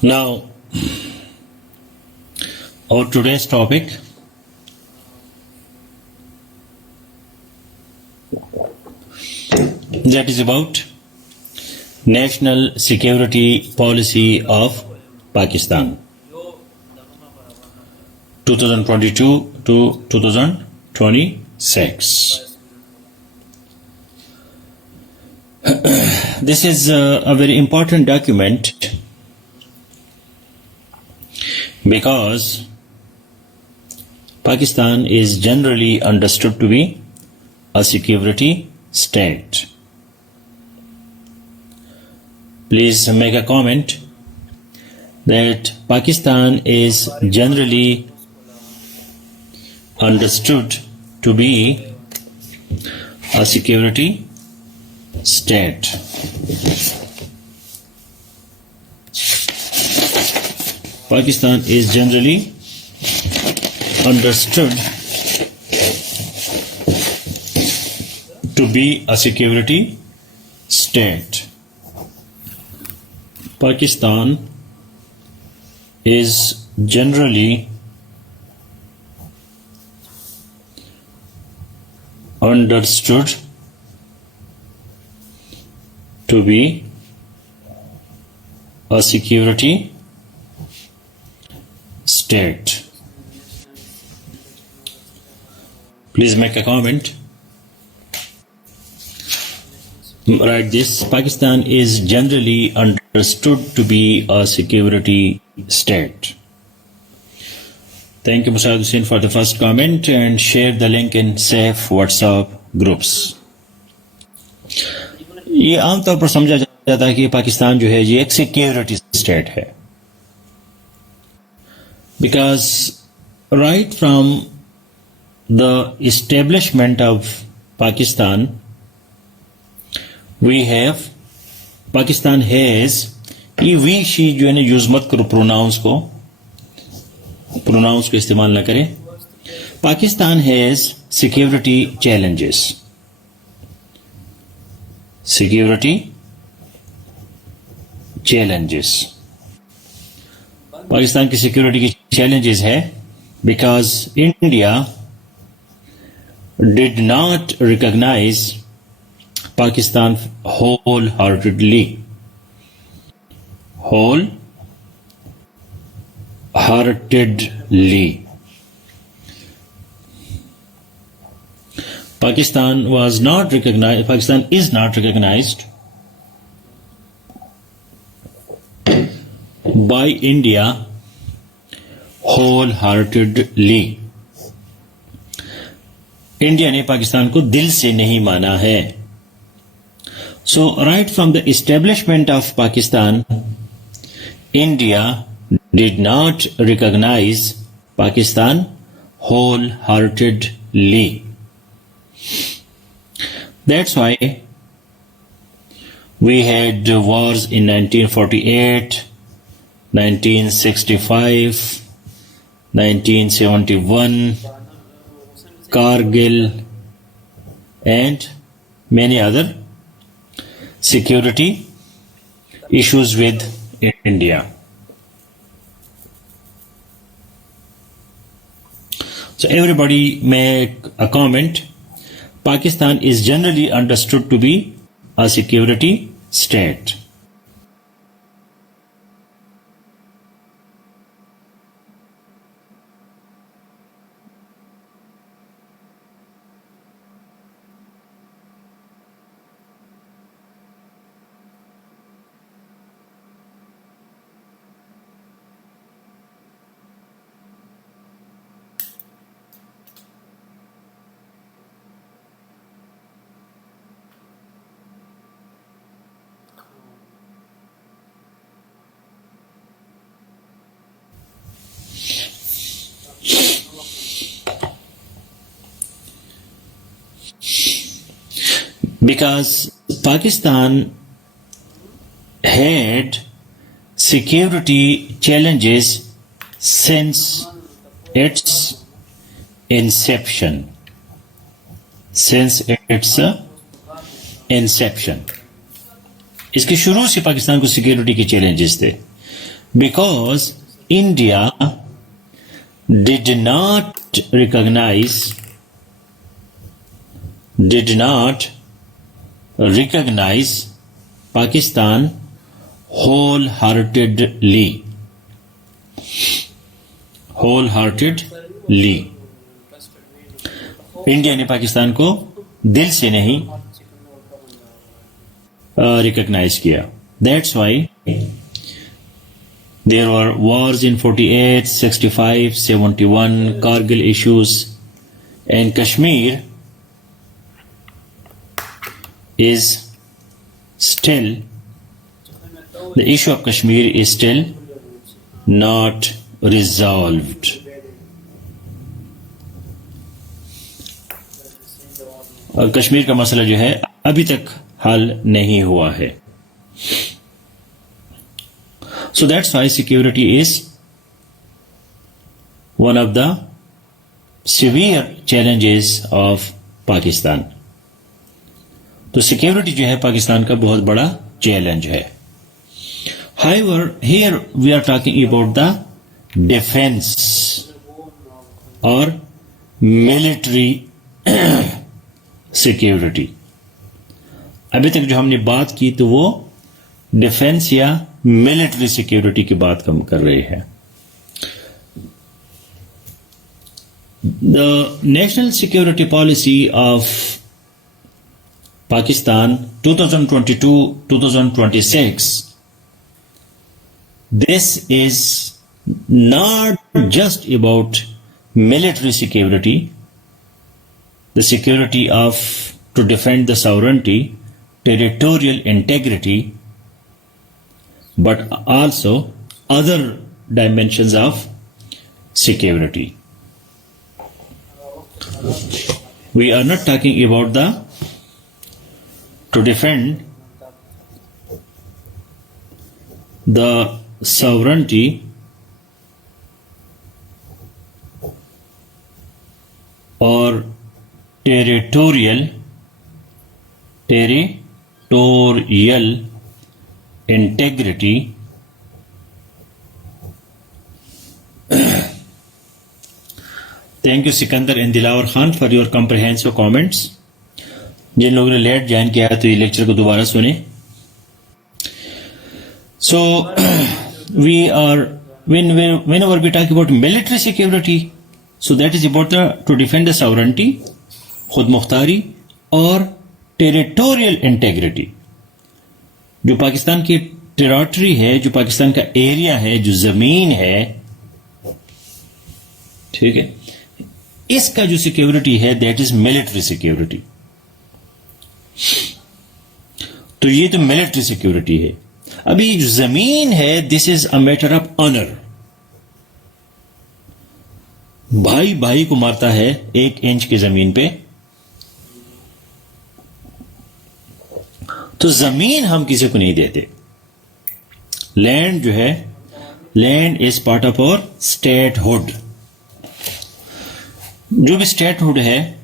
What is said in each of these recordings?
Now, our today's topic that is about national security policy of Pakistan 2022 to 2026. This is a very important document because Pakistan is generally understood to be a security state. Please make a comment that Pakistan is generally understood to be a security state. Pakistan is generally understood to be a security state. Pakistan is generally understood to be a security state. Please make a comment. Write this: Pakistan is generally understood to be a security state. Thank you, Musad Hussain, for the first comment, and share the link in safe WhatsApp groups. یہ عام طور پر سمجھا جاتا ہے کہ پاکستان جو ہے یہ ایک سیکیورٹی اسٹیٹ ہے، because right from the establishment of Pakistan we have Pakistan has, یہ وی شی جو ہے نا یوز مت کرو، پروناؤنس کو استعمال نہ کریں. Pakistan has security challenges. Pakistan کی سیکیورٹی کی چیلنجز ہے because India did not recognise Pakistan ہول ہارٹیڈلی. Pakistan is not recognized by India wholeheartedly. India نے پاکستان کو دل سے نہیں مانا ہے. So right from the establishment of Pakistan, India did not recognize Pakistan wholeheartedly. That's why we had wars in 1948, 1965, 1971, Kargil, and many other security issues with India. So everybody make a comment. Pakistan is generally understood to be a security state. Because Pakistan had security challenges since its inception. اس کے شروع سے پاکستان کو security کے challenges تھے. because India did not recognize Pakistan wholeheartedly. India نے پاکستان کو دل سے نہیں ریکگنائز کیا. That's why there were wars in 48, 65, 71, Kargil issues, and Kashmir is still, the issue of Kashmir is still not resolved. اور کشمیر کا مسئلہ جو ہے ابھی تک حل نہیں ہوا ہے. So that's why security is one of the severe challenges of Pakistan. تو سیکیورٹی جو ہے پاکستان کا بہت بڑا چیلنج ہے. However, here we are talking about the defense or military security. ابھی تک جو ہم نے بات کی تو وہ ڈیفینس یا ملٹری سیکیورٹی کی بات کم کر رہے ہیں. The national security policy of Pakistan 2022-2026, this is not just about military security, the security to defend the sovereignty, territorial integrity, but also other dimensions of security. We are not talking about to defend the sovereignty or territorial integrity. Thank you Sikandar and Dilawar Khan for your comprehensive comments. جن لوگوں نے late join کیا ہے تو یہ lecture کو دوبارہ سنیں. So we are whenever we talk about military security, so that is about to defend the sovereignty, خود مختاری اور ٹیریٹوریل انٹیگریٹی. جو پاکستان کی ٹیریٹری ہے, جو پاکستان کا ایریا ہے, جو زمین ہے, ٹھیک ہے, اس کا جو سیکیورٹی ہے دیٹ از ملٹری سیکیورٹی. تو یہ تو ملٹری سیکیورٹی ہے. ابھی جو زمین ہے دس از اے میٹر آف آنر. بھائی بھائی کو مارتا ہے 1 انچ کی زمین پہ, تو زمین ہم کسی کو نہیں دیتے. لینڈ جو ہے, لینڈ از پارٹ آف اور اسٹیٹ ہوڈ. جو بھی اسٹیٹ ہوڈ ہے,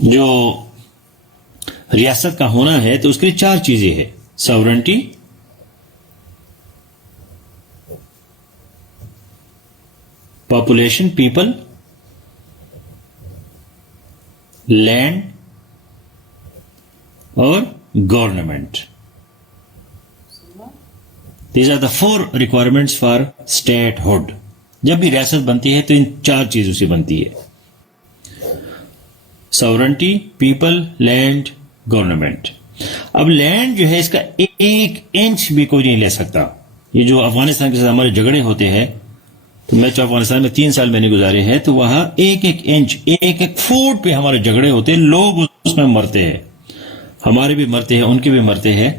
جو ریاست کا ہونا ہے, تو اس کے لیے 4 چیزیں ہیں: ساورنٹی, پاپولیشن, پیپل, لینڈ اور government. These are the 4 requirements for statehood. جب بھی ریاست بنتی ہے تو ان 4 چیزوں سے بنتی ہے: ساورنٹی, پیپل, لینڈ, گورنمنٹ. اب لینڈ جو ہے اس کا 1 انچ بھی کوئی نہیں لے سکتا. یہ جو افغانستان کے ساتھ ہمارے جھگڑے ہوتے ہیں, تو میں جو افغانستان میں 3 سال میں نے گزارے ہیں, تو وہاں 1 انچ 1 فوٹ پہ ہمارے جھگڑے ہوتے ہیں. لوگ اس میں مرتے ہیں, ہمارے بھی مرتے ہیں, ان کے بھی مرتے ہیں,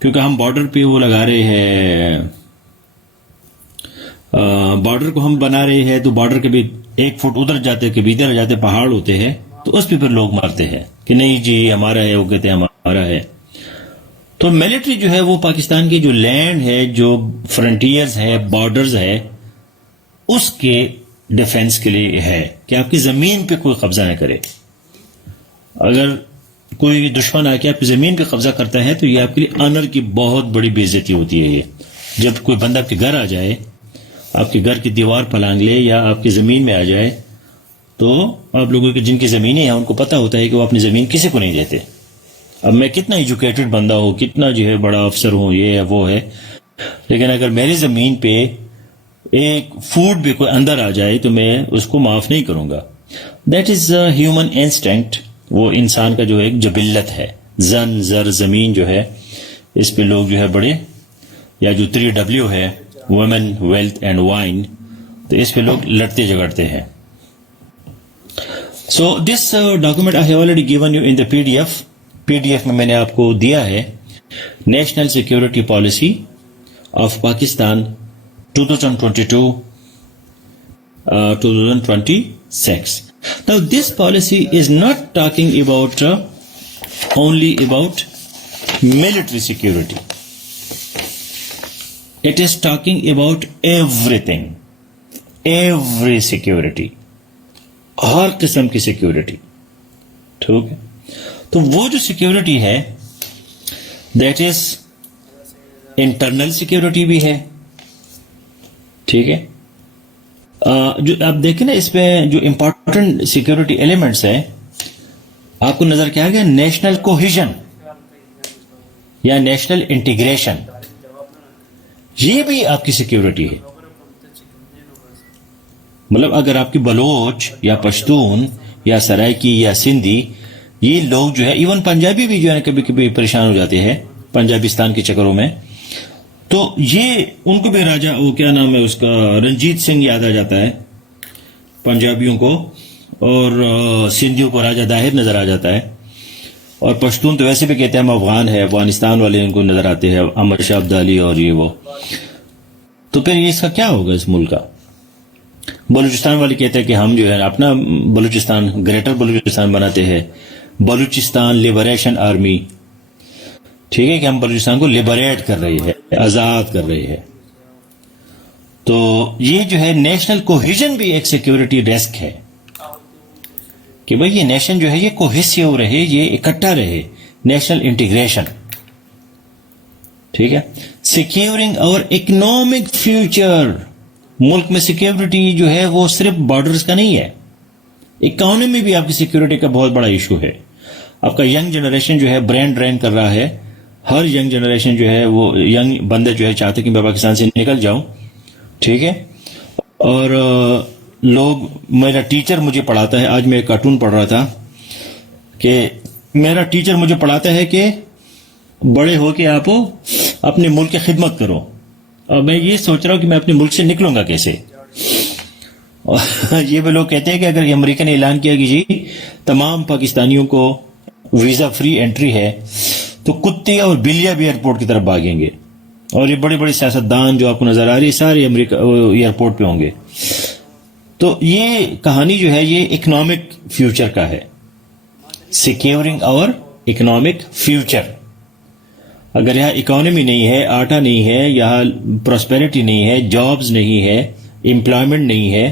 کیونکہ ہم بارڈر پہ وہ لگا رہے ہیں, بارڈر کو ہم بنا رہے ہیں, تو بارڈر کے بھی 1 فٹ ادھر جاتے, کبھی ادھر جاتے, پہاڑ ہوتے ہیں, تو اس پہ پھر لوگ مرتے ہیں کہ نہیں جی ہمارا ہے, وہ کہتے ہیں ہمارا ہے. تو ملٹری جو ہے وہ پاکستان کی جو لینڈ ہے, جو فرنٹیئرز ہے, بارڈرز ہے, اس کے ڈیفenس کے لیے ہے کہ آپ کی زمین پہ کوئی قبضہ نہ کرے. اگر کوئی دشمن آ کے آپ کی زمین پہ قبضہ کرتا ہے تو یہ آپ کے لیے آنر کی بہت بڑی بے عزتی ہوتی ہے. یہ جب کوئی بندہ آپ کے گھر آ جائے, آپ کے گھر کی دیوار پلانگ لے یا آپ کی زمین میں آ جائے, تو آپ لوگوں کی جن کی زمینیں ہیں ان کو پتہ ہوتا ہے کہ وہ اپنی زمین کسی کو نہیں دیتے. اب میں کتنا ایجوکیٹڈ بندہ ہوں, کتنا جو ہے بڑا افسر ہوں, یہ ہے وہ ہے, لیکن اگر میری زمین پہ ایک فوڈ بھی کوئی اندر آ جائے تو میں اس کو معاف نہیں کروں گا. That is human instinct. وہ انسان کا جو ایک جبلت ہے. زن زر زمین جو ہے اس پہ لوگ جو ہے بڑے, یا جو 3W ہے, وومن ویلتھ اینڈ وائن, تو اس پہ لوگ لڑتے جھگڑتے ہیں. So this document I have already given you in the PDF. PDF میں میں نے آپ کو دیا ہے national security policy of Pakistan 2022-2026. Now this policy is not talking about only about military security. It is talking about everything, every security, ہر قسم کی security. ٹھیک ہے, تو وہ جو سیکیورٹی ہے دیٹ از انٹرنل سیکیورٹی بھی ہے. ٹھیک ہے, جو آپ دیکھیں نا اس پہ جو امپورٹنٹ سیکیورٹی ایلیمنٹس ہے آپ کو نظر کیا گیا, نیشنل کوہیژن یا نیشنل انٹیگریشن, یہ بھی آپ کی سیکیورٹی ہے. مطلب اگر آپ کی بلوچ یا پشتون یا سرائکی یا سندھی, یہ لوگ جو ہے, ایون پنجابی بھی جو ہے کبھی کبھی پریشان ہو جاتے ہیں پنجابستان کے چکروں میں, تو یہ ان کو بھی راجہ, وہ کیا نام ہے اس کا, رنجیت سنگھ یاد آ جاتا ہے پنجابیوں کو, اور سندھیوں کو راجہ داہر نظر آ جاتا ہے, اور پشتون تو ویسے بھی کہتے ہیں ہم افغان ہے, افغانستان والے ان کو نظر آتے ہیں, احمد شاہ ابدالی اور یہ وہ. تو پھر اس کا کیا ہوگا اس ملک کا؟ بلوچستان والے کہتے ہیں کہ ہم جو ہے اپنا بلوچستان, گریٹر بلوچستان بناتے ہیں, بلوچستان لبریشن آرمی. ٹھیک ہے, کہ ہم بلوچستان کو لبریٹ کر رہے ہیں, آزاد کر رہے ہیں. تو یہ جو ہے نیشنل کوہیژن بھی ایک سیکیورٹی ریسک ہے کہ بھئی یہ نیشن جو ہے یہ کوہیسیو رہے, یہ اکٹھا رہے, نیشنل انٹیگریشن. ٹھیک ہے, سیکیورنگ اور اکنامک فیوچر. ملک میں سیکیورٹی جو ہے وہ صرف بارڈرز کا نہیں ہے, اکانومی بھی آپ کی سیکیورٹی کا بہت بڑا ایشو ہے. آپ کا ینگ جنریشن جو ہے برین ڈرین کر رہا ہے. ہر ینگ جنریشن جو ہے وہ ینگ بندے جو ہے چاہتے کہ میں پاکستان سے نکل جاؤں. ٹھیک ہے, اور لوگ, میرا ٹیچر مجھے پڑھاتا ہے, آج میں ایک کارٹون پڑھ رہا تھا کہ میرا ٹیچر مجھے پڑھاتا ہے کہ بڑے ہو کے آپ اپنے ملک کی خدمت کرو, اور میں یہ سوچ رہا ہوں کہ میں اپنے ملک سے نکلوں گا کیسے. یہ وہ لوگ کہتے ہیں کہ اگر امریکہ نے اعلان کیا کہ جی تمام پاکستانیوں کو ویزا فری انٹری ہے, تو کتے اور بلیاں بھی ایئرپورٹ کی طرف بھاگیں گے, اور یہ بڑے بڑے سیاستدان جو آپ کو نظر آ رہی ہے سارے امریکہ ایئرپورٹ پہ ہوں گے. تو یہ کہانی جو ہے یہ اکنامک فیوچر کا ہے, سیکیورنگ اور اکنامک فیوچر. اگر یہاں اکانومی نہیں ہے, آٹا نہیں ہے, یہاں پراسپیرٹی نہیں ہے, جابز نہیں ہے, امپلائمنٹ نہیں ہے,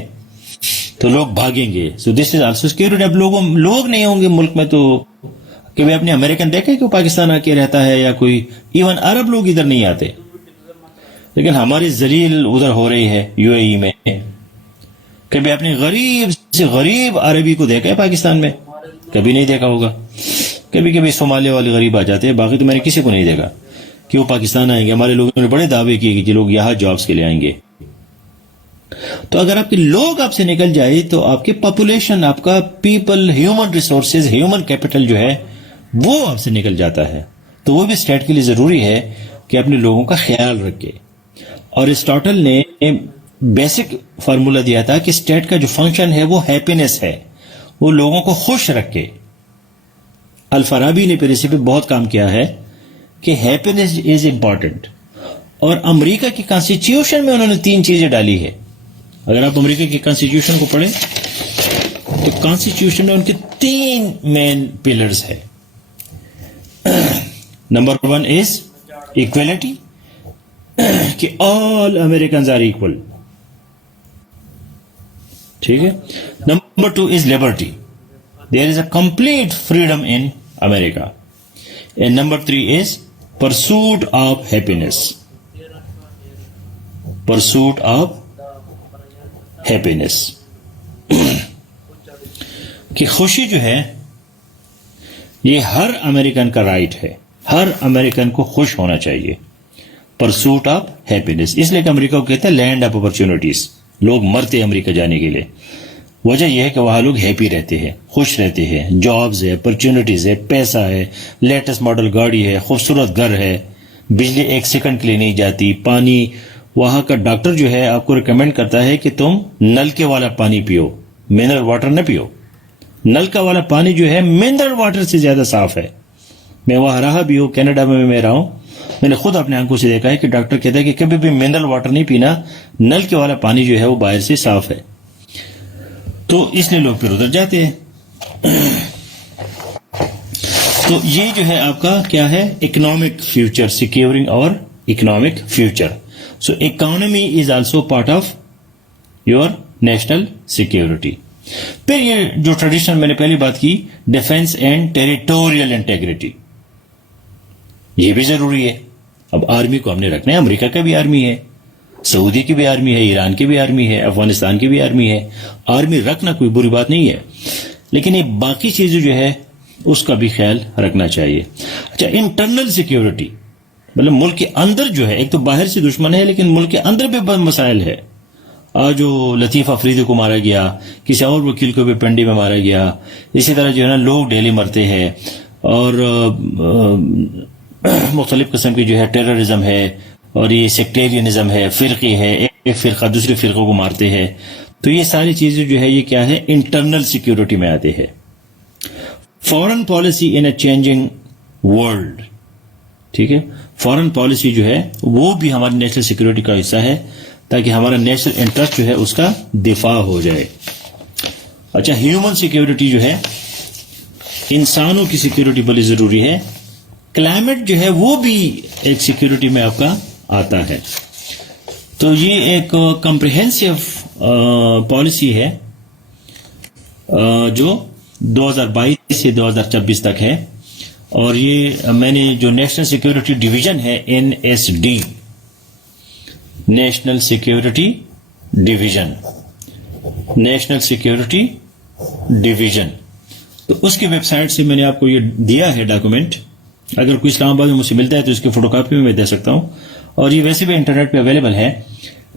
تو لوگ بھاگیں گے. سو دس از آلسو سیکیورٹی. اب لوگ نہیں ہوں گے ملک میں, تو کہ وہ اپنے امریکن دیکھے کہ پاکستان آ کے رہتا ہے, یا کوئی ایون عرب لوگ ادھر نہیں آتے, لیکن ہماری ذلیل ادھر ہو رہی ہے UAE میں. کبھی اپنے غریب سے غریب عربی کو دیکھا ہے پاکستان میں؟ کبھی نہیں دیکھا ہوگا. کبھی کبھی صومالیہ والے غریب آ جاتے ہیں, باقی تو میں نے کسی کو نہیں دیکھا کہ وہ پاکستان آئیں گے. ہمارے لوگوں نے بڑے دعوے کیے کہ لوگ یہاں جابز کے لیے آئیں گے. تو اگر آپ کے لوگ آپ سے نکل جائے تو آپ کی پاپولیشن, آپ کا people, human resources, human capital جو ہے وہ آپ سے نکل جاتا ہے. تو وہ بھی اسٹیٹ کے لیے ضروری ہے کہ اپنے لوگوں کا خیال رکھے. اور اسٹاٹل نے بیسک فارمولا دیا تھا کہ اسٹیٹ کا جو فنکشن ہے وہ ہیپینس ہے, وہ لوگوں کو خوش رکھے. الفارابی نے پھر اسی پہ بہت کام کیا ہے کہ ہیپینس از امپورٹنٹ. اور امریکہ کی کانسٹیٹیوشن میں انہوں نے 3 چیزیں ڈالی ہے. اگر آپ امریکہ کی کانسٹیٹیوشن کو پڑھیں تو کانسٹیٹیوشن میں ان کے 3 مین پلرز ہے. نمبر 1 از ایکویلٹی, کہ آل امریکنز آر ایکول. ٹھیک ہے. Number 2 is Liberty, there is a complete freedom in America. And number 3 is pursuit of happiness. Pursuit of happiness. کہ خوشی جو ہے یہ ہر امریکن کا رائٹ ہے، ہر امریکن کو خوش ہونا چاہیے. پرسوٹ آف ہیپینس، اس لیے کہ امریکہ کو کہتے ہیں لینڈ آف اپرچونٹیز. لوگ مرتے امریکہ جانے کے لیے، وجہ یہ ہے کہ وہاں لوگ ہیپی رہتے ہیں، خوش رہتے ہیں، جابز ہے، اپرچونٹیز ہے، پیسہ ہے، لیٹسٹ ماڈل گاڑی ہے، خوبصورت گھر ہے، بجلی 1 سیکنڈ کے لیے نہیں جاتی، پانی وہاں کا ڈاکٹر جو ہے آپ کو ریکمینڈ کرتا ہے کہ تم نلکے والا پانی پیو، منرل واٹر نہ پیو. نلکا والا پانی جو ہے منرل واٹر سے زیادہ صاف ہے. میں وہاں رہا بھی ہوں، کینیڈا میں رہا ہوں، میں نے خود اپنے آنکھوں سے دیکھا ہے کہ ڈاکٹر کہتا ہے کہ کبھی بھی منرل واٹر نہیں پینا، نلکے والا پانی جو ہے وہ باہر سے صاف ہے. تو اس لیے لوگ پھر ادھر جاتے ہیں. تو یہ جو ہے آپ کا کیا ہے، اکنامک فیوچر، سیکیورنگ اور economic future. So economy is also part of your national security. پھر یہ جو ٹریڈیشنل میں نے پہلی بات کی، ڈیفینس اینڈ ٹیریٹوریل انٹیگریٹی، یہ بھی ضروری ہے. اب آرمی کو ہم نے رکھنا ہے، امریکہ کا بھی آرمی ہے، سعودی کی بھی آرمی ہے، ایران کی بھی آرمی ہے، افغانستان کی بھی آرمی ہے. آرمی رکھنا کوئی بری بات نہیں ہے، لیکن یہ باقی چیزیں جو ہے اس کا بھی خیال رکھنا چاہیے. اچھا، انٹرنل سیکیورٹی مطلب ملک کے اندر جو ہے، ایک تو باہر سے دشمن ہے لیکن ملک کے اندر بھی بڑے مسائل ہے. آج جو لطیف افریدی کو مارا گیا، کسی اور وکیل کو بھی پنڈی میں مارا گیا، اسی طرح جو ہے نا لوگ ڈیلی مرتے ہیں، اور مختلف قسم کی جو ہے ٹیررزم ہے، اور یہ سیکٹیرینزم ہے، فرقے ہے، ایک فرقہ دوسرے فرقوں کو مارتے ہیں. تو یہ ساری چیزیں جو ہے یہ کیا ہے، انٹرنل سیکیورٹی میں آتے ہیں. فارن پالیسی ان اے چینجنگ ورلڈ، ٹھیک ہے، فارن پالیسی جو ہے وہ بھی ہماری نیشنل سیکیورٹی کا حصہ ہے، تاکہ ہمارا نیشنل انٹرسٹ جو ہے اس کا دفاع ہو جائے. اچھا، ہیومن سیکیورٹی جو ہے، انسانوں کی سیکیورٹی بڑی ضروری ہے. کلائمیٹ جو ہے وہ بھی ایک سیکیورٹی میں آپ کا آتا ہے. تو یہ ایک کمپریہنسو پالیسی ہے جو 2022 سے 2026 تک ہے. اور یہ میں نے جو نیشنل سیکیورٹی ڈویژن ہے NSD، national security division, national security division, تو اس کی ویب سائٹ سے میں نے آپ کو یہ دیا ہے ڈاکومنٹ. اگر کوئی اسلام آباد میں مجھ سے ملتا ہے تو اس کی فوٹو کاپی میں دے سکتا ہوں، اور یہ ویسے بھی انٹرنیٹ پہ اویلیبل ہے،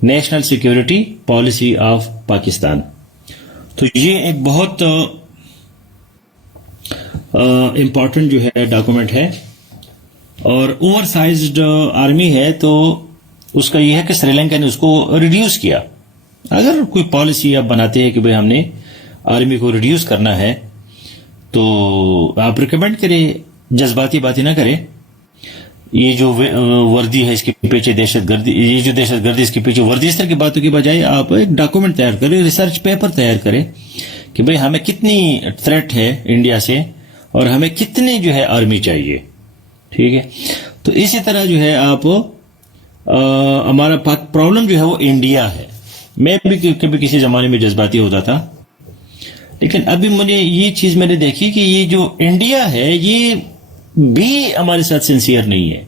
national security policy of Pakistan. تو یہ ایک بہت امپورٹنٹ جو ہے ڈاکومنٹ ہے، اور اوور سائزڈ آرمی ہے. تو اس کا یہ ہے کہ سری لنکا نے اس کو ریڈیوس کیا. اگر کوئی پالیسی آپ بناتے ہیں کہ بھئی ہم نے آرمی کو ریڈیوس کرنا ہے، تو آپ ریکمینڈ کریں، جذباتی باتیں نہ کریں. یہ جو وردی ہے اس کے پیچھے دہشت گردی، یہ جو دہشت گردی اس کے پیچھے وردی، اس طرح کی باتوں کی بجائے آپ ایک ڈاکومنٹ تیار کریں، ریسرچ پیپر تیار کریں کہ بھئی ہمیں کتنی تھریٹ ہے انڈیا سے، اور ہمیں کتنی جو ہے آرمی چاہیے. ٹھیک ہے، تو اسی طرح جو ہے آپ ہمارا پرابلم جو ہے وہ انڈیا ہے. میں بھی کبھی کسی زمانے میں جذباتی ہوتا تھا، لیکن ابھی مجھے یہ چیز میں نے دیکھی کہ یہ جو انڈیا ہے یہ بھی ہمارے ساتھ سنسیئر نہیں ہے.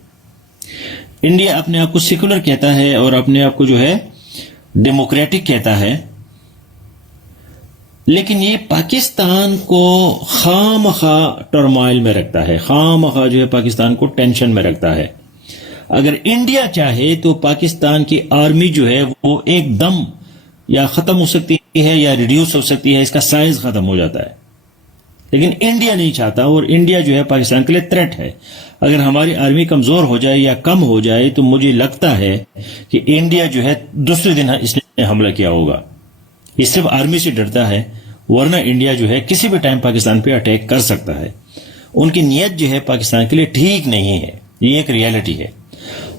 انڈیا اپنے آپ کو سیکولر کہتا ہے اور اپنے آپ کو جو ہے ڈیموکریٹک کہتا ہے، لیکن یہ پاکستان کو خام خواہ ٹرمائل میں رکھتا ہے، خام خواہ جو ہے پاکستان کو ٹینشن میں رکھتا ہے. اگر انڈیا چاہے تو پاکستان کی آرمی جو ہے وہ ایک دم یا ختم ہو سکتی ہے یا ریڈیوس ہو سکتی ہے، اس کا سائز ختم ہو جاتا ہے. لیکن انڈیا نہیں چاہتا، اور انڈیا جو ہے پاکستان کے لیے تھریٹ ہے. اگر ہماری آرمی کمزور ہو جائے یا کم ہو جائے تو مجھے لگتا ہے کہ انڈیا جو ہے دوسرے دن اس نے حملہ کیا ہوگا. یہ صرف آرمی سے ڈرتا ہے، ورنہ انڈیا جو ہے کسی بھی ٹائم پاکستان پہ اٹیک کر سکتا ہے. ان کی نیت جو ہے پاکستان کے لیے ٹھیک نہیں ہے، یہ ایک ریالٹی ہے.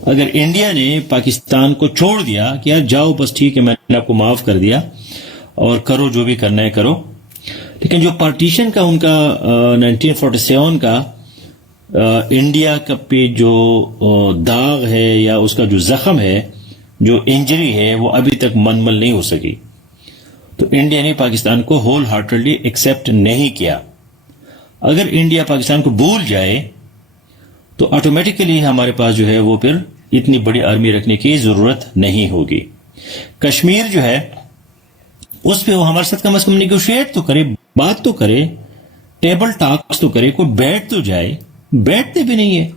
اگر انڈیا نے پاکستان کو چھوڑ دیا کہ یار جاؤ بس ٹھیک ہے میں نے آپ کو معاف کر دیا اور کرو جو بھی کرنا ہے کرو، لیکن جو پارٹیشن کا ان کا 1947 کا انڈیا کا پہ جو داغ ہے یا اس کا جو زخم ہے، جو انجری ہے، وہ ابھی تک منمل نہیں ہو سکی. تو انڈیا نے پاکستان کو ہول ہارٹڈلی ایکسپٹ نہیں کیا. اگر انڈیا پاکستان کو بھول جائے تو آٹومیٹیکلی ہمارے پاس جو ہے وہ پھر اتنی بڑی آرمی رکھنے کی ضرورت نہیں ہوگی. کشمیر جو ہے اس پہ وہ ہمارے ساتھ کم از کم نیگوشیٹ تو کرے, بات تو کرے, ٹیبل ٹاکس تو کرے, کوئی بیٹھ تو جائے. بیٹھتے بھی نہیں ہے,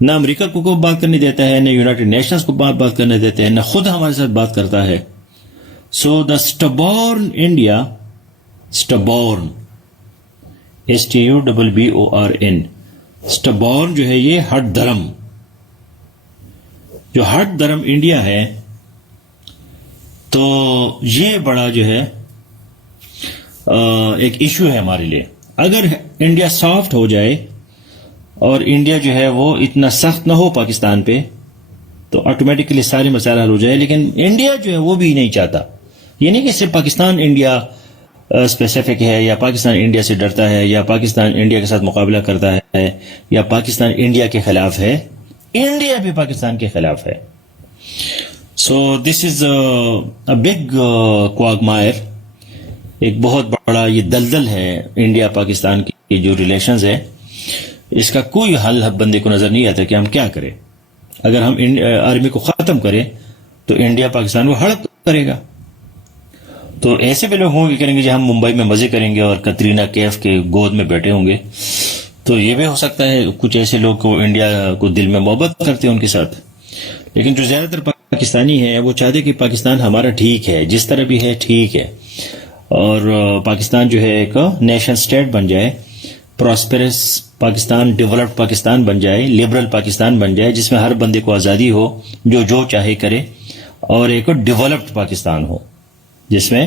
نہ امریکہ کو کوئی بات کرنے دیتا ہے, نہ یونائٹڈ نیشنز کو بات کرنے دیتے ہیں, نہ خود ہمارے ساتھ بات کرتا ہے. سو دا اسٹبورن انڈیا, اسٹبورن STUBBORN, اسٹبورن جو ہے یہ ہٹ دھرم, جو ہٹ دھرم انڈیا ہے, تو یہ بڑا جو ہے ایک ایشو ہے ہمارے لیے. اگر انڈیا سافٹ ہو جائے اور انڈیا جو ہے وہ اتنا سخت نہ ہو پاکستان پہ تو آٹومیٹکلی سارے مسائل حل ہو جائے. لیکن انڈیا جو ہے وہ بھی نہیں چاہتا. یہ نہیں کہ صرف پاکستان انڈیا اسپیسیفک ہے, یا پاکستان انڈیا سے ڈرتا ہے, یا پاکستان انڈیا کے ساتھ مقابلہ کرتا ہے, یا پاکستان انڈیا کے خلاف ہے. انڈیا بھی پاکستان کے خلاف ہے. سو دس از اے بگ کوگمائر, ایک بہت بڑا یہ دلدل ہے انڈیا پاکستان کی جو ریلیشنز ہے. اس کا کوئی حل بندے کو نظر نہیں آتا کہ ہم کیا کریں. اگر ہم آرمی کو ختم کریں تو انڈیا پاکستان کو ہڑپ کرے گا. تو ایسے بھی لوگ ہوں گے کریں گے جی ہم ممبئی میں مزے کریں گے اور کترینہ کیف کے گود میں بیٹھے ہوں گے. تو یہ بھی ہو سکتا ہے کچھ ایسے لوگ کو انڈیا کو دل میں محبت کرتے ہیں ان کے ساتھ. لیکن جو زیادہ تر پاکستانی ہیں وہ چاہتے کہ پاکستان ہمارا ٹھیک ہے, جس طرح بھی ہے ٹھیک ہے, اور پاکستان جو ہے ایک نیشن اسٹیٹ بن جائے, پراسپرس پاکستان, ڈیولپڈ پاکستان بن جائے, لبرل پاکستان بن جائے, جس میں ہر بندے کو آزادی ہو, جو چاہے کرے, اور ایک ڈیولپڈ پاکستان ہو جس میں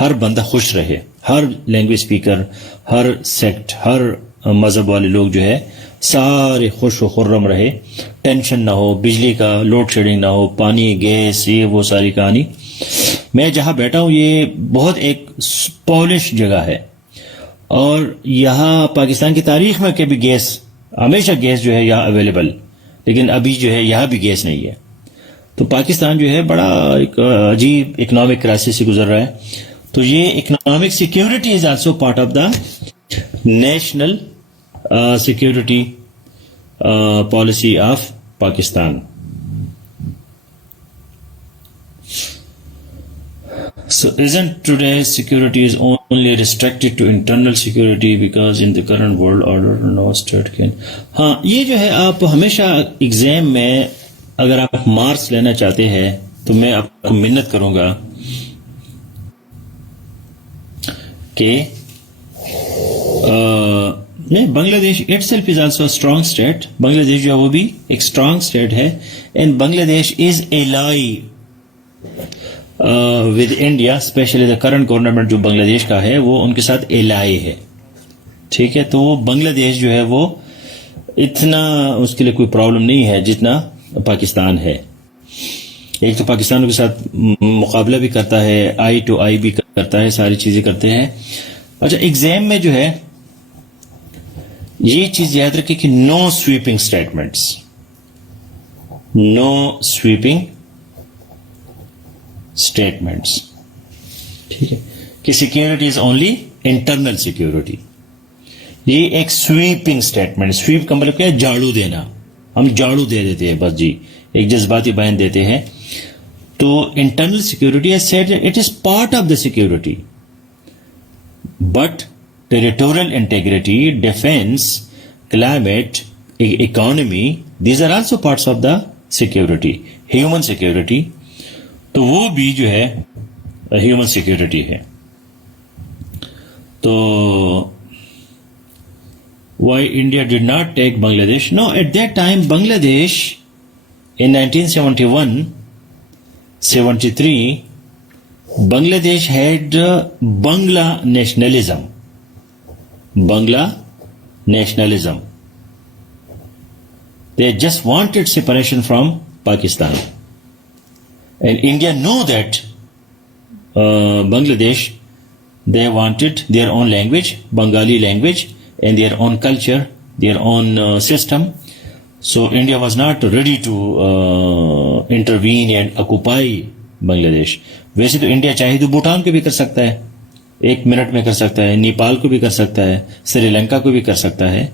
ہر بندہ خوش رہے, ہر لینگویج اسپیکر, ہر سیکٹ, ہر مذہب والے لوگ جو ہے سارے خوش و خرم رہے, ٹینشن نہ ہو, بجلی کا لوڈ شیڈنگ نہ ہو, پانی, گیس, یہ وہ ساری کہانی. میں جہاں بیٹھا ہوں یہ بہت ایک پولش جگہ ہے, اور یہاں پاکستان کی تاریخ میں کبھی گیس, ہمیشہ گیس جو ہے یہاں اویلیبل, لیکن ابھی جو ہے یہاں بھی گیس نہیں ہے. تو پاکستان جو ہے بڑا ایک عجیب اکنامک کرائسس سے گزر رہا ہے. تو یہ economic security is also part of the national security policy of Pakistan. So isn't today's security is only restricted to internal security because in the current world order no state can. ہاں یہ جو ہے آپ ہمیشہ ایگزام میں اگر آپ marks لینا چاہتے ہیں تو میں آپ کو منت کروں گا کہ نہیں, Bangladesh itself is also strong state. Bangladesh جو ہے وہ بھی ایک اسٹرانگ اسٹیٹ ہے, and Bangladesh is ally with India, especially the current government جو بنگلہ دیش کا ہے وہ ان کے ساتھ الائی ہے. ٹھیک ہے, تو بنگلہ دیش جو ہے وہ اتنا اس کے لیے کوئی پرابلم نہیں ہے جتنا پاکستان ہے. ایک تو پاکستان کے ساتھ مقابلہ بھی کرتا ہے, آئی ٹو آئی بھی کرتا ہے, ساری چیزیں کرتے ہیں. اچھا, ایگزام میں جو ہے یہ چیز یاد رکھیں کہ نو سویپنگ اسٹیٹمنٹس, نو سویپنگ اسٹیٹمنٹس. ٹھیک ہے, کہ security is only internal security. یہ ایک سویپنگ اسٹیٹمنٹ, سویپ کا مطلب کیا ہے, جھاڑو دینا. ہم جھاڑو دے دیتے ہیں بس جی, ایک جذباتی بیان دیتے ہیں. تو internal security is said it is part of the security, but territorial integrity, defence, climate, economy, these are also parts of the security. Human security تو وہ بھی جو ہے ہیومن سیکورٹی ہے. تو why India did not take Bangladesh? No, at that time Bangladesh in 1971-73 Bangladesh had Bangla nationalism. Bangla nationalism. They just wanted separation from Pakistan. And India knew that Bangladesh, they wanted their own language, Bengali language, and their own culture, their own system. So India was not ready to intervene and occupy Bangladesh. ویسے تو India چاہے تو بھوٹان کے بھی کر سکتا ہے, ایک منٹ میں کر سکتا ہے, نیپال کو بھی کر سکتا ہے, سری لنکا کو بھی کر سکتا ہے,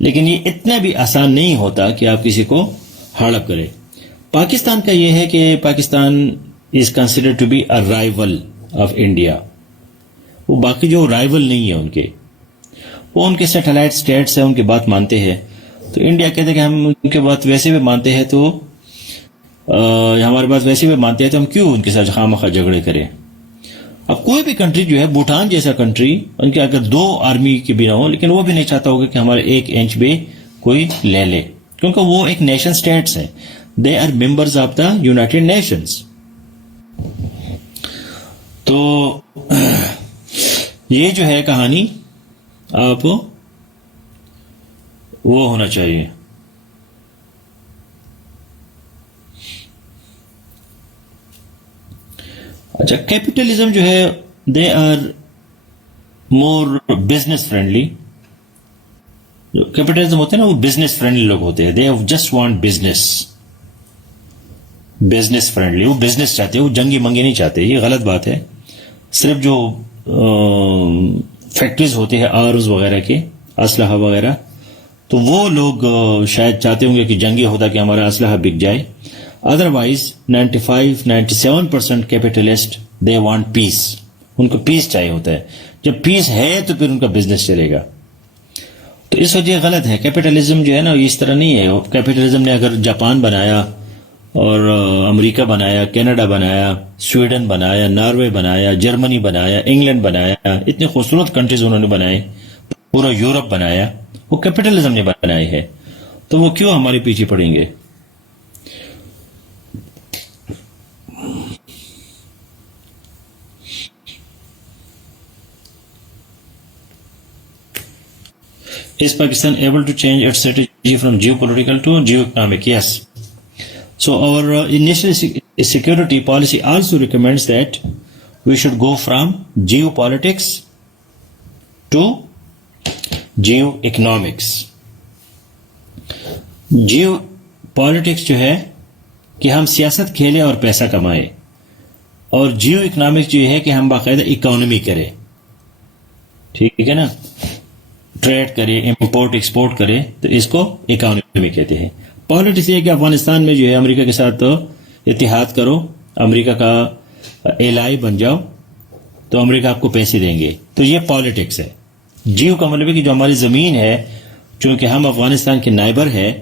لیکن یہ اتنا بھی آسان نہیں ہوتا کہ آپ کسی کو ہڑپ کرے. پاکستان کا یہ ہے کہ Pakistan is considered to be a rival of India. وہ باقی جو رائیول نہیں ہے ان کے, وہ ان کے سیٹلائٹ اسٹیٹس ہیں, ان کی بات مانتے ہیں. تو انڈیا کہتے ہیں کہ ہم ان کے بات ویسے بھی مانتے ہیں, تو ہماری بات ویسے بھی مانتے ہیں, تو ہم کیوں ان کے ساتھ خواہ جھگڑے کریں. اب کوئی بھی کنٹری جو ہے, بھوٹان جیسا کنٹری, ان کے اگر 2 آرمی کے بھی نہ ہو, لیکن وہ بھی نہیں چاہتا ہوگا کہ ہمارے 1 انچ بھی کوئی لے لے, کیونکہ وہ ایک نیشن اسٹیٹس ہیں. They are members of the United Nations. تو یہ جو ہے کہانی, آپ وہ ہونا چاہیے. اچھا, کیپٹلزم جو ہے, they are more business friendly. جو کیپٹلزم ہوتے ہیں نا, وہ بزنس فرینڈلی لوگ ہوتے ہیں. They just want business friendly. وہ بزنس چاہتے ہیں, وہ جنگی منگی نہیں چاہتے. یہ غلط بات ہے. صرف جو فیکٹریز ہوتے ہیں آرز وغیرہ کے, اسلحہ وغیرہ, تو وہ لوگ شاید چاہتے ہوں گے کہ جنگی ہوتا کہ ہمارا اسلحہ بک جائے. ادروائز 95-97% کیپٹلسٹ دے وانٹ پیس. ان کو پیس چاہیے ہوتا ہے. جب پیس ہے تو پھر ان کا بزنس چلے گا. تو اس وجہ غلط ہے. کیپٹلزم جو ہے نا, اس طرح نہیں ہے. کیپٹلزم نے اگر جاپان بنایا اور امریکہ بنایا, کینیڈا بنایا, سویڈن بنایا, ناروے بنایا, جرمنی بنایا, انگلینڈ بنایا, اتنے خوبصورت کنٹریز انہوں نے بنائے, پورا یورپ بنایا, وہ کیپٹلزم نے بنائی ہے. تو وہ کیوں ہمارے پیچھے پڑیں گے؟ Is Pakistan able to change its strategy from geopolitical to geoeconomic? Yes. So our national security policy also recommends that we should go from geopolitics to geoeconomics. Geopolitics جو ہے کہ ہم سیاست کھیلیں اور پیسہ کمائیں, اور جیو اکنامکس جو ہے کہ ہم باقاعدہ اکانومی کریں. ٹھیک ہے نا, ٹریڈ کرے, امپورٹ ایکسپورٹ کرے, تو اس کو اکانومی کہتے ہیں. پالیٹکس یہ کہ افغانستان میں جو ہے امریکہ کے ساتھ اتحاد کرو, امریکہ کا ایلائی بن جاؤ, تو امریکہ آپ کو پیسے دیں گے. تو یہ پالیٹکس ہے. جیو کا مطلب ہے کہ جو ہماری زمین ہے, چونکہ ہم افغانستان کے نائبر ہے,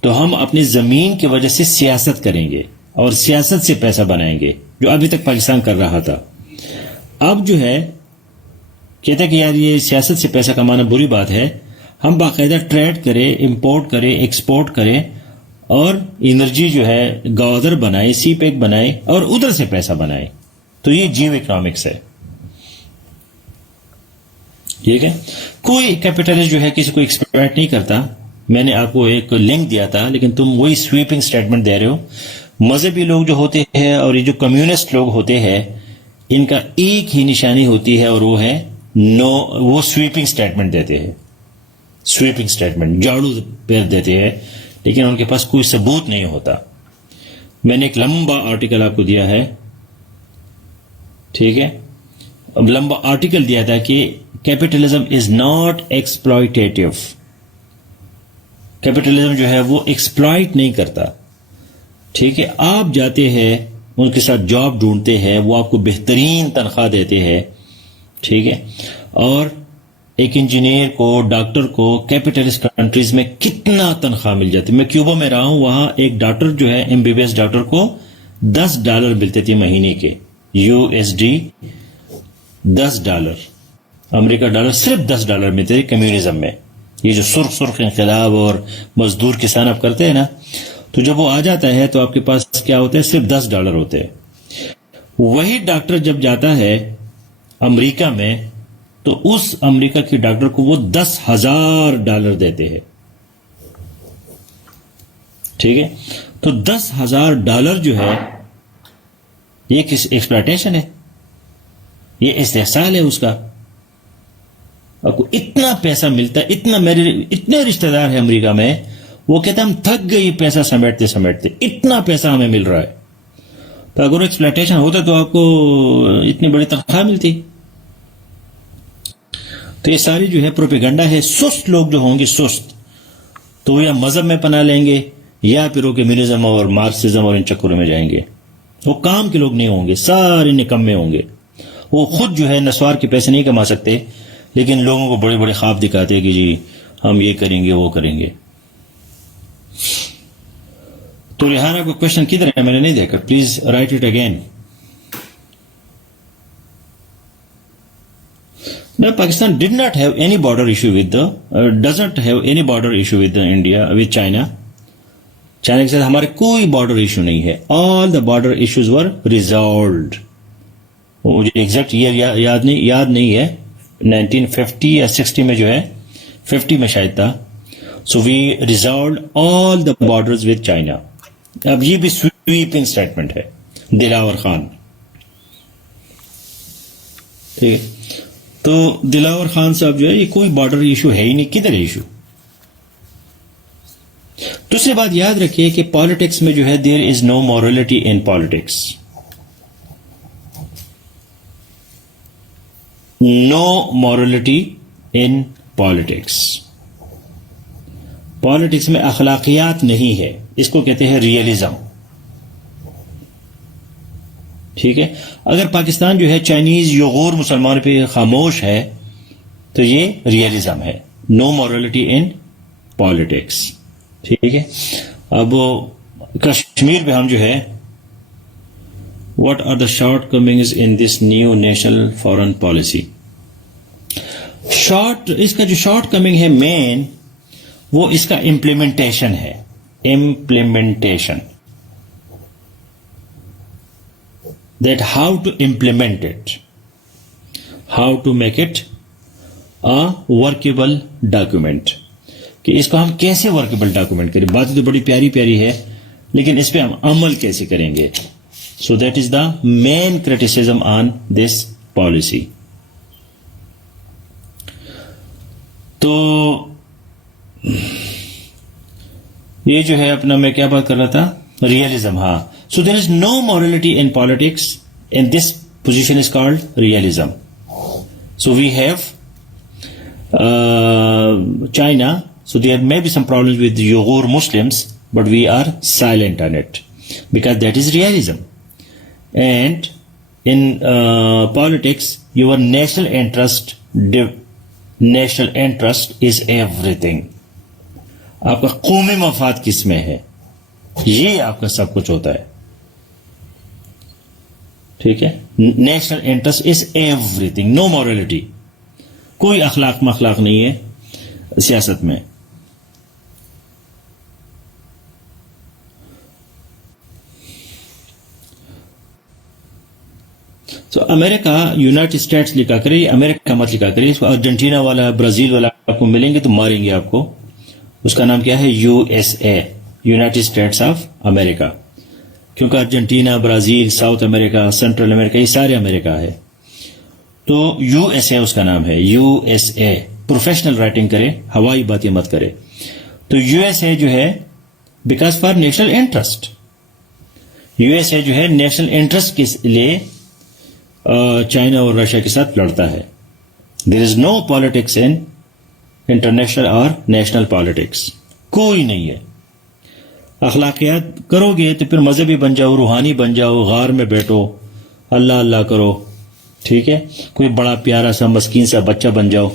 تو ہم اپنی زمین کی وجہ سے سیاست کریں گے اور سیاست سے پیسہ بنائیں گے, جو ابھی تک پاکستان کر رہا تھا. اب جو ہے کہتا ہے کہ یار یہ سیاست سے پیسہ کمانا بری بات ہے, ہم باقاعدہ ٹریڈ کرے, امپورٹ کرے, ایکسپورٹ کرے, اور انرجی جو ہے گوادر بنائے, سی پیک بنائے, اور ادھر سے پیسہ بنائے. تو یہ جیو اکنامکس ہے. ٹھیک ہے. کوئی کیپٹلسٹ جو ہے کسی کو ایکسپلائٹ نہیں کرتا. میں نے آپ کو ایک لنک دیا تھا, لیکن تم وہی سویپنگ سٹیٹمنٹ دے رہے ہو. مذہبی لوگ جو ہوتے ہیں اور یہ جو کمیونسٹ لوگ ہوتے ہیں, ان کا ایک ہی نشانی ہوتی ہے, اور وہ ہے وہ سویپنگ سٹیٹمنٹ دیتے ہیں. سویپنگ سٹیٹمنٹ, جھاڑو پھیر دیتے ہیں, لیکن ان کے پاس کوئی ثبوت نہیں ہوتا. میں نے ایک لمبا آرٹیکل آپ کو دیا ہے, ٹھیک ہے, اب لمبا آرٹیکل دیا تھا کہ کیپٹلزم از ناٹ ایکسپلائٹیٹو. کیپٹلزم جو ہے وہ ایکسپلائٹ نہیں کرتا. ٹھیک ہے, آپ جاتے ہیں ان کے ساتھ جاب ڈھونڈتے ہیں, وہ آپ کو بہترین تنخواہ دیتے ہیں. ٹھیک ہے, اور ایک انجینئر کو, ڈاکٹر کو کیپٹلسٹ کنٹریز میں کتنا تنخواہ مل جاتی. میں کیوبا میں رہا ہوں, وہاں ایک ڈاکٹر جو ہے MBBS ڈاکٹر کو $10 ملتے تھے مہینے کے, USD $10, امریکہ ڈالر صرف $10 ملتے تھے کمیونزم میں. یہ جو سرخ انقلاب اور مزدور کسان آپ کرتے ہیں نا, تو جب وہ آ جاتا ہے تو آپ کے پاس کیا ہوتا ہے, صرف $10 ہوتے ہیں. وہی ڈاکٹر جب جاتا ہے امریکہ میں, تو اس امریکہ کے ڈاکٹر کو وہ $10,000 دیتے ہیں. ٹھیک ہے, تو $10,000 جو ہے یہ کس ایکسپلائٹیشن ہے, یہ استحصال ہے اس کا. آپ کو اتنا پیسہ ملتا ہے, اتنا, میرے اتنے رشتہ دار ہیں امریکہ میں, وہ کہتے ہیں ہم تھک گئے پیسہ سمیٹتے سمیٹتے, اتنا پیسہ ہمیں مل رہا ہے. تو اگر ایکسپلائٹیشن ہوتا تو آپ کو اتنی بڑی تنخواہ ملتی. تو یہ ساری جو ہے پروپیگنڈا ہے. سست لوگ جو ہوں گے سست, تو وہ یا مذہب میں پناہ لیں گے یا پھر وہ کمیونزم اور مارکسزم اور ان چکروں میں جائیں گے. وہ کام کے لوگ نہیں ہوں گے, سارے نکمے ہوں گے. وہ خود جو ہے نسوار کے پیسے نہیں کما سکتے, لیکن لوگوں کو بڑے بڑے خواب دکھاتے ہیں کہ جی ہم یہ کریں گے وہ کریں گے. تو ریحانہ کو کوشچن کدھر ہے, میں نے نہیں دیکھا, please write it again. Now, Pakistan did not have any border issue with doesn't have any border issue with India, with China. China کے ساتھ ہمارے کوئی بارڈر ایشو نہیں ہے. All the border issues were resolved. مجھے exact year یاد نہیں ہے, 1950 یا 60 میں جو ہے, 50 میں شاید تھا. So we resolved all the borders with China. اب یہ بھی سویپنگ اسٹیٹمنٹ ہے دلاور خان. ٹھیک ہے, تو دلاور خان صاحب جو ہے یہ کوئی بارڈر ایشو ہے ہی نہیں. کدھر ایشو؟ دوسری بات یاد رکھیے کہ پالیٹکس میں جو ہے there is no morality in politics. No morality in politics. Politics میں اخلاقیات نہیں ہے, اس کو کہتے ہیں ریئلزم. ٹھیک ہے, اگر پاکستان جو ہے چائنیز یغور مسلمانوں پہ خاموش ہے تو یہ ریئلزم ہے. No morality in politics. ٹھیک ہے, اب کشمیر پہ ہم جو ہے what are the shortcomings in this new national foreign policy. اس کا جو شارٹ کمنگ ہے مین, وہ اس کا امپلیمنٹیشن ہے. Implementation, that how to implement it, how to make it a workable document, کہ اس کو ہم کیسے ورکیبل ڈاکومنٹ کریں. بات تو بڑی پیاری پیاری ہے, لیکن اس پہ ہم عمل کیسے کریں گے. So that is the main criticism on this policy. تو یہ جو ہے اپنا, میں کیا بات کر رہا تھا, ریئلزم. ہاں, so there is no morality in politics, and this position is called realism. So we have China, so there may be some problems with the Uyghur Muslims, but we are silent on it because that is realism. And in politics, your national interest is everything. آپ کا قومی مفاد کس میں ہے, یہ آپ کا سب کچھ ہوتا ہے. ٹھیک ہے, national interest is everything. No morality, کوئی اخلاق مخلاق نہیں ہے سیاست میں. تو امریکہ, یونائٹڈ اسٹیٹس لکھا کرے, امریکہ مت لکھا کرے. اس کو ارجنٹینا والا, برازیل والا آپ کو ملیں گے تو ماریں گے آپ کو. اس کا نام کیا ہے, U S A, United States of America. کیونکہ ارجنٹینا, برازیل, ساؤتھ امریکہ, سینٹرل امریکہ, یہ سارے امریکہ ہے. تو یو ایس اے اس کا نام ہے, U S A. Professional writing کرے, ہوائی باتیں مت کرے. تو یو ایس اے جو ہے because for national interest. U S A جو ہے نیشنل انٹرسٹ کے لیے چائنا اور رشیا کے ساتھ لڑتا ہے. There is know politics in international اور نیشنل پالیٹکس, کوئی نہیں ہے. اخلاقیات کرو گے تو پھر مذہبی بن جاؤ, روحانی بن جاؤ, غار میں بیٹھو, اللہ اللہ کرو. ٹھیک ہے, کوئی بڑا پیارا سا مسکین سا بچہ بن جاؤ.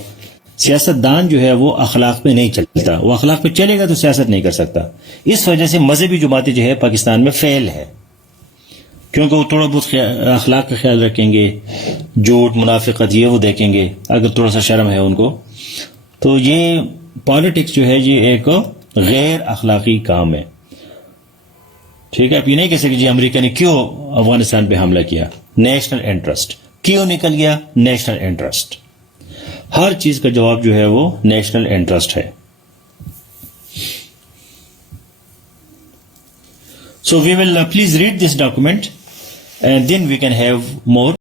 سیاست دان جو ہے وہ اخلاق پہ نہیں چلتا. وہ اخلاق پہ چلے گا تو سیاست نہیں کر سکتا. اس وجہ سے مذہبی جماعتیں جو ہے پاکستان میں فیل ہے, کیونکہ وہ تھوڑا بہت اخلاق کا خیال رکھیں گے, جھوٹ منافقت یہ وہ دیکھیں گے, اگر تھوڑا سا شرم ہے ان کو. تو یہ پالیٹکس جو ہے یہ ایک غیر اخلاقی کام ہے. ٹھیک ہے, آپ یہ نہیں کہہ سکتے جی امریکہ نے کیوں افغانستان پہ حملہ کیا. نیشنل انٹرسٹ کیوں نکل گیا, نیشنل انٹرسٹ. ہر چیز کا جواب جو ہے وہ نیشنل انٹرسٹ ہے. So we will please read this document and then we can have more